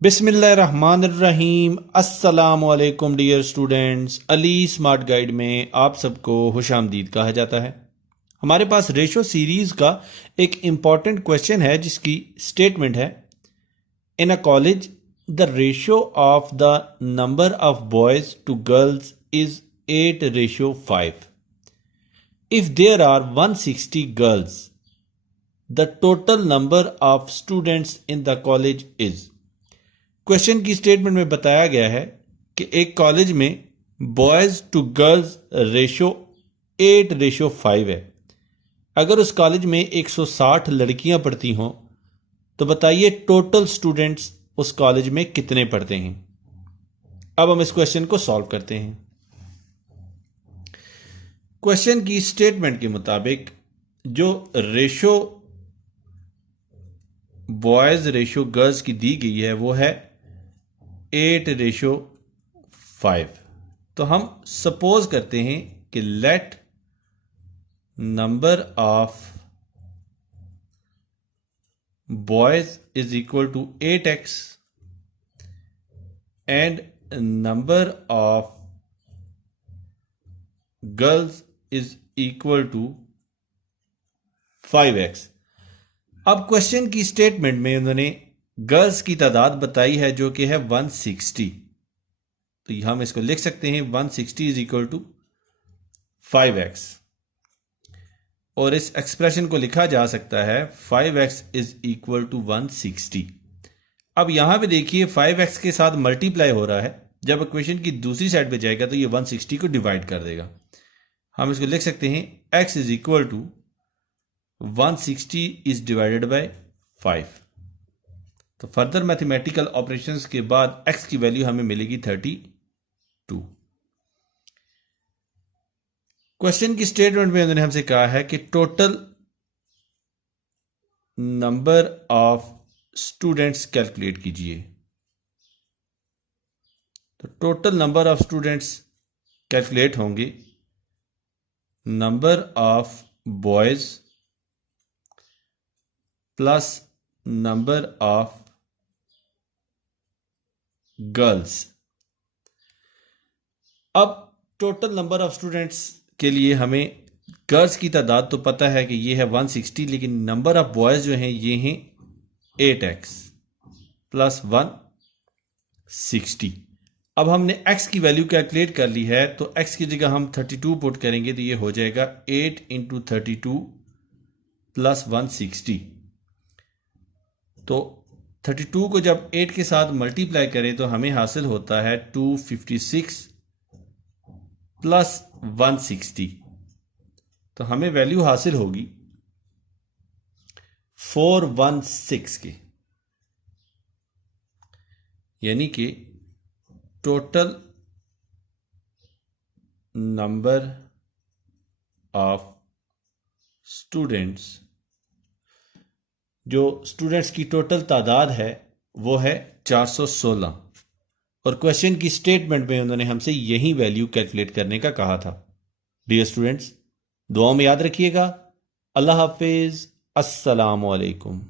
बिस्मिल्लाहिर्रहमानिर्रहीम। अस्सलामु अलैकुम dear students. Ali smart guide में आप सबको खुशामदीद कहा जाता है। हमारे पास रेशो सीरीज का एक इम्पॉर्टेंट क्वेश्चन है जिसकी स्टेटमेंट है, in a college the ratio of the number of boys to girls is 8:5। If there are 160 girls the total number of students in the college is. Question की statement में बताया गया है कि एक कॉलेज में बॉयज टू गर्ल्स रेशो 8:5 है। अगर उस कॉलेज में 160 लड़कियां पढ़ती हों तो बताइए टोटल स्टूडेंट्स उस कॉलेज में कितने पढ़ते हैं। अब हम इस क्वेश्चन को सॉल्व करते हैं। क्वेश्चन की स्टेटमेंट के मुताबिक जो रेशो बॉयज रेशो गर्ल्स की दी गई है वो है 8:5। तो हम सपोज करते हैं कि let number of boys is equal to 8x and number of girls is equal to 5x। अब क्वेश्चन की स्टेटमेंट में उन्होंने गर्ल्स की तादाद बताई है जो कि है 160। तो हम इसको लिख सकते हैं 160 इज इक्वल टू 5x, और इस एक्सप्रेशन को लिखा जा सकता है 5x इज इक्वल टू 160। अब यहां पे देखिए 5x के साथ मल्टीप्लाई हो रहा है, जब इक्वेशन की दूसरी साइड पे जाएगा तो ये 160 को डिवाइड कर देगा। हम इसको लिख सकते हैं x is equal to 160 is divided by 5। तो फर्दर मैथमेटिकल ऑपरेशंस के बाद x की वैल्यू हमें मिलेगी 32। क्वेश्चन की स्टेटमेंट में उन्होंने हमसे कहा है कि total number of students calculate कीजिए। तो total number of students calculate होंगे number of boys plus number of girls. अब टोटल नंबर ऑफ स्टूडेंट्स के लिए हमें गर्ल्स की तादाद तो पता है कि ये है 160, लेकिन नंबर ऑफ बॉयज जो हैं ये हैं 8x प्लस 160। अब हमने x की वैल्यू कैलकुलेट कर ली है, तो x की जगह हम 32 पुट करेंगे तो ये हो जाएगा 8 इंटू 32 प्लस 160। तो 32 को जब 8 के साथ मल्टीप्लाई करें तो हमें हासिल होता है 256 प्लस 160। तो हमें वैल्यू हासिल होगी 416 की, यानी कि टोटल नंबर ऑफ स्टूडेंट्स, जो स्टूडेंट्स की टोटल तादाद है वो है 416। और क्वेश्चन की स्टेटमेंट में उन्होंने हमसे यही वैल्यू कैलकुलेट करने का कहा था। डियर स्टूडेंट्स, दुआ में याद रखिएगा। अल्लाह हाफिज। अस्सलामु अलैकुम।